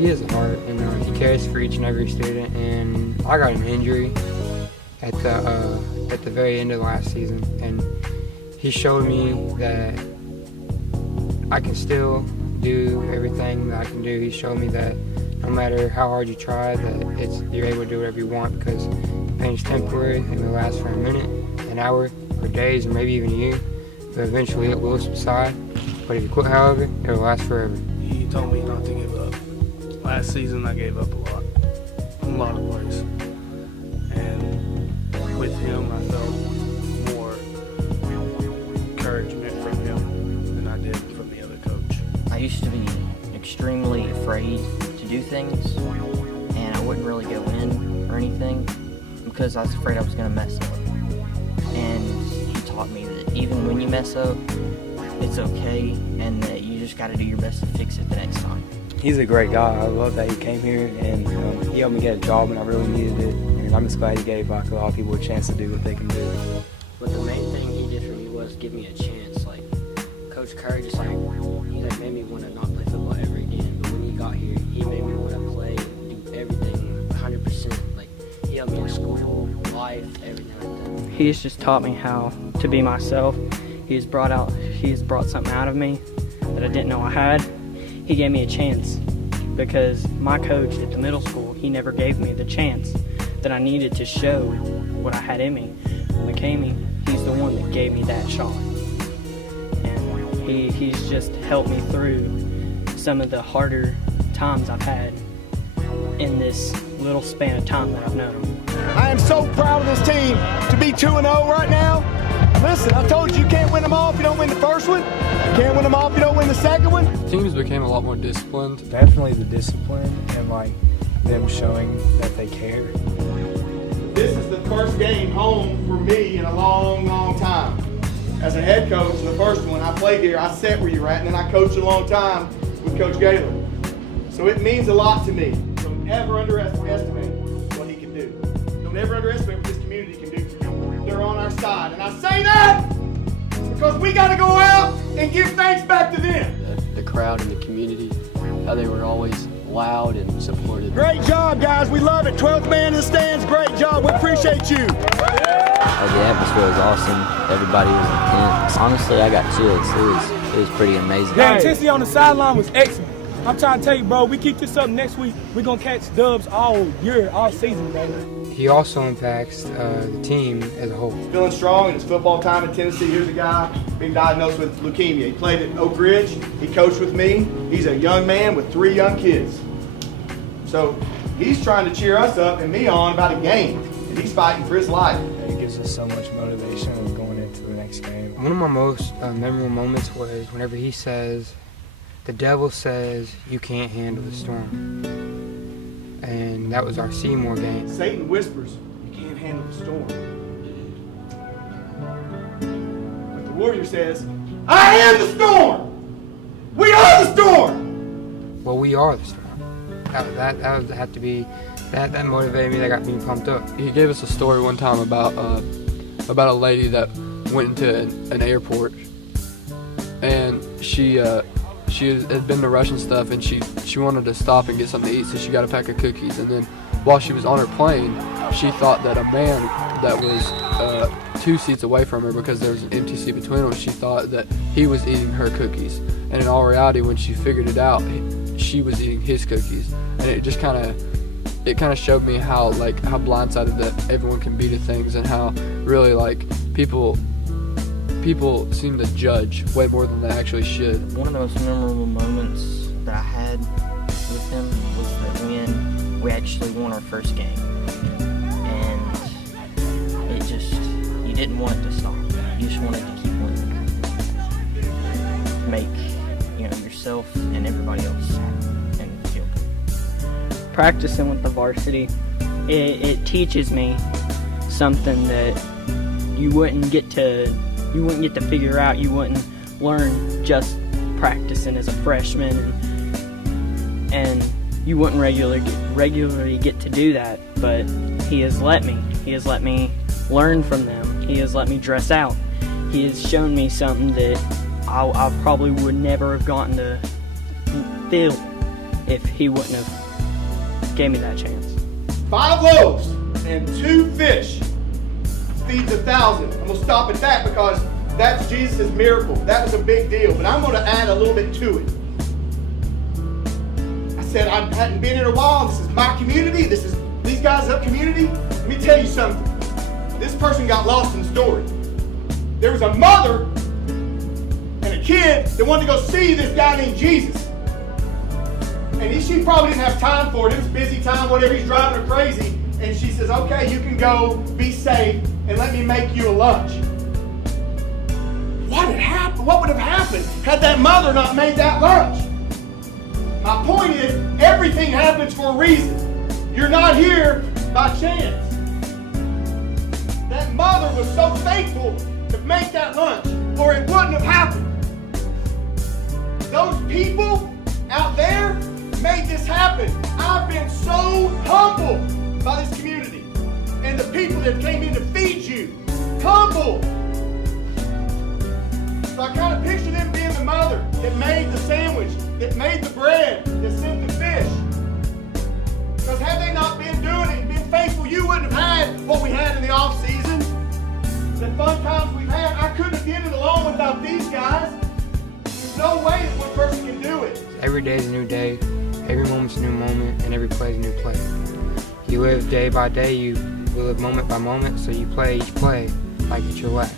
He has a heart, and he cares for each and every student. And I got an injury at the very end of last season, and he showed me that I can still do everything that I can do. He showed me that no matter how hard you try, that you're able to do whatever you want, because the pain is temporary. It may last for a minute, an hour, or days, or maybe even a year, but eventually it will subside. But if you quit, however, it will last forever. He told me not to give up. Last season I gave up a lot of ways. And with him I felt more encouragement from him than I did from the other coach. I used to be extremely afraid to do things, and I wouldn't really go in or anything because I was afraid I was going to mess up. And he taught me that even when you mess up, it's okay, and that you just got to do your best to fix it the next time. He's a great guy. I love that he came here, and he helped me get a job when I really needed it. And I'm just glad he gave like a lot of people a chance to do what they can do. But the main thing he did for me was give me a chance. Like Coach Curry, just he made me want to not play football ever again. But when he got here, he made me want to play and do everything 100%. Like he helped me in school, life, everything like that. He's just taught me how to be myself. He's brought something out of me that I didn't know I had. He gave me a chance because my coach at the middle school, he never gave me the chance that I needed to show what I had in me. When I came in, he's the one that gave me that shot. And he's just helped me through some of the harder times I've had in this little span of time that I've known him. I am so proud of this team to be 2-0 right now. Listen, I told you can't win them all if you don't win the first one. You can't win them all if you don't win the second one. Teams became a lot more disciplined. Definitely the discipline and like them showing that they care. This is the first game home for me in a long, long time. As a head coach, the first one, I played here, I sat where you were at, and then I coached a long time with Coach Gaylor. So it means a lot to me. Don't ever underestimate what he can do. Don't ever underestimate what this community can do for you. They're on our side. And I say that because we got to go out and give thanks back to them. The crowd and the community, how they were always loud and supportive. Great job, guys. We love it. 12th man in the stands. Great job. We appreciate you. The atmosphere was awesome. Everybody was intense. Honestly, I got chills. It was pretty amazing. The intensity on the sideline was excellent. I'm trying to tell you, bro, we keep this up next week, we're going to catch dubs all year, all season, bro. He also impacts the team as a whole. Feeling strong, and it's football time in Tennessee. Here's a guy being diagnosed with leukemia. He played at Oak Ridge. He coached with me. He's a young man with 3 young kids. So he's trying to cheer us up and me on about a game, and he's fighting for his life. It gives us so much motivation going into the next game. One of my most memorable moments was whenever he says, "The devil says you can't handle the storm." And that was our Seymour game. Satan whispers, you can't handle the storm. But the warrior says, I am the storm! We are the storm! Well, we are the storm. That would have to be, that motivated me, that got me pumped up. He gave us a story one time about a lady that went into an airport, and she had been to Russian stuff, and she wanted to stop and get something to eat, so she got a pack of cookies. And then while she was on her plane, she thought that a man that was 2 seats away from her, because there was an empty seat between them, she thought that he was eating her cookies. And in all reality, when she figured it out, she was eating his cookies. And it just kind of showed me how blindsided that everyone can be to things, and how really people seem to judge way more than they actually should. One of the most memorable moments that I had with him was that when we actually won our first game. And you didn't want it to stop. You just wanted to keep winning. Make, yourself and everybody else happy and feel good. Practicing with the varsity, it teaches me something that you wouldn't get to figure out. You wouldn't learn just practicing as a freshman, and you wouldn't regularly get to do that. But he has let me learn from them. He has let me dress out. He has shown me something that I probably would never have gotten to feel if he wouldn't have gave me that chance. 5 loaves and 2 fish feeds 1,000. I'm going to stop at that because that's Jesus' miracle. That was a big deal. But I'm going to add a little bit to it. I said I hadn't been here in a while. This is my community. This is these guys' up community. Let me tell you something. This person got lost in the story. There was a mother and a kid that wanted to go see this guy named Jesus. And she probably didn't have time for it. It was busy time, whatever. He's driving her crazy. And she says, okay, you can go, be safe, and let me make you a lunch. What had happened? What would have happened had that mother not made that lunch? My point is, everything happens for a reason. You're not here by chance. That mother was so faithful to make that lunch, or it wouldn't have happened. Those people out there made this happen. I've been so humbled by this community and the people that came in to feed you. Humbled. So I kind of picture them being the mother that made the sandwich, that made the bread, that sent the fish. Because had they not been doing it and been faithful, you wouldn't have had what we had in the off season. The fun times we've had, I couldn't have did it alone without these guys. There's no way that one person can do it. Every day is a new day, every moment's a new moment, and every play is a new play. You live day by day, you live moment by moment, so you play each play like it's your last.